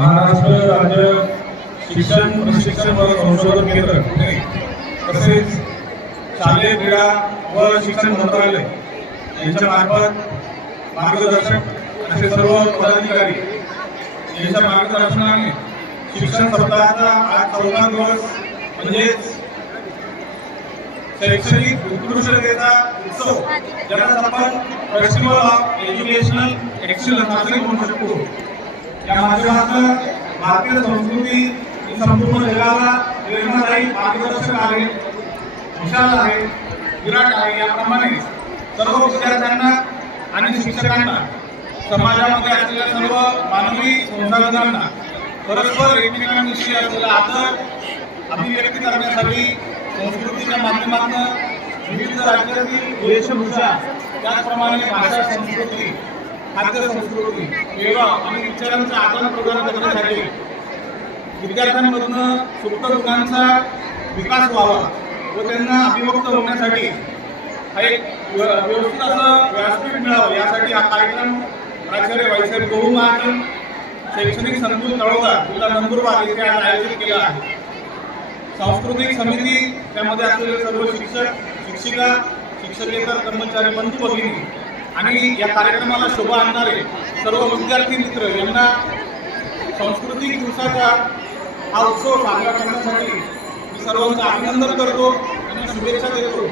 महाराष्ट्र राज्य शिक्षण प्रशिक्षण व संशोधन केंद्र पुणे तसेच शालेय क्रीडा व शिक्षण मंत्रालय यांच्या मार्फत मार्गदर्शक असे सर्व पदाधिकारी यांच्या मार्गदर्शनाने शिक्षण सप्ताहाचा आज 14 दिवस म्हणजेच शैक्षणिक उत्कृष्टतेचा उत्सव ज्याला आपण फेस्टिवल ऑफ एज्युकेशनल एक्सलन्स असे म्हणू शकतो। या माध्यमातून भारतीय संस्कृती ही संपूर्ण जगाला प्रेरणादायी मार्गदर्शक आहे, विशाल आहे, विराट आहे। याप्रमाणे सर्व विद्यार्थ्यांना आणि शिक्षकांना समाजामध्ये असलेल्या सर्व मानवी संसाधनांना परस्पर एकमेकांविषयी असलेला आदर अभिव्यक्ती करण्यासाठी संस्कृतीच्या माध्यमातून विविध राज्यातील वेशभूषा त्याचप्रमाणे भाषा संस्कृती खाद्य संस्कृती सेवा आणि विचारांचा आदान प्रदान करण्यासाठी विद्यार्थ्यांमधून सुप्त गुणांचा विकास व्हावा व त्यांना अभिव्यक्त होण्यासाठी हा एक व्यवस्थित असं व्यासपीठ मिळावं यासाठी हा कार्यक्रम प्राचार्य वैसाहेब गहू महाजन शैक्षणिक संकुल तळोदा जिल्हा नंदुरबार येथे आज आयोजित केला आहे। सांस्कृतिक समिती त्यामध्ये असलेले सर्व शिक्षक शिक्षिका शिक्षकेतर कर्मचारी बंधू भगिनी आणि या कार्यक्रमाला शोभा आणणारे सर्व विद्यार्थी मित्र यांना सांस्कृतिक दिवसाचा हा उत्सव साजरा करण्यासाठी मी सर्वांचं अभिनंदन करतो आणि शुभेच्छा देतो।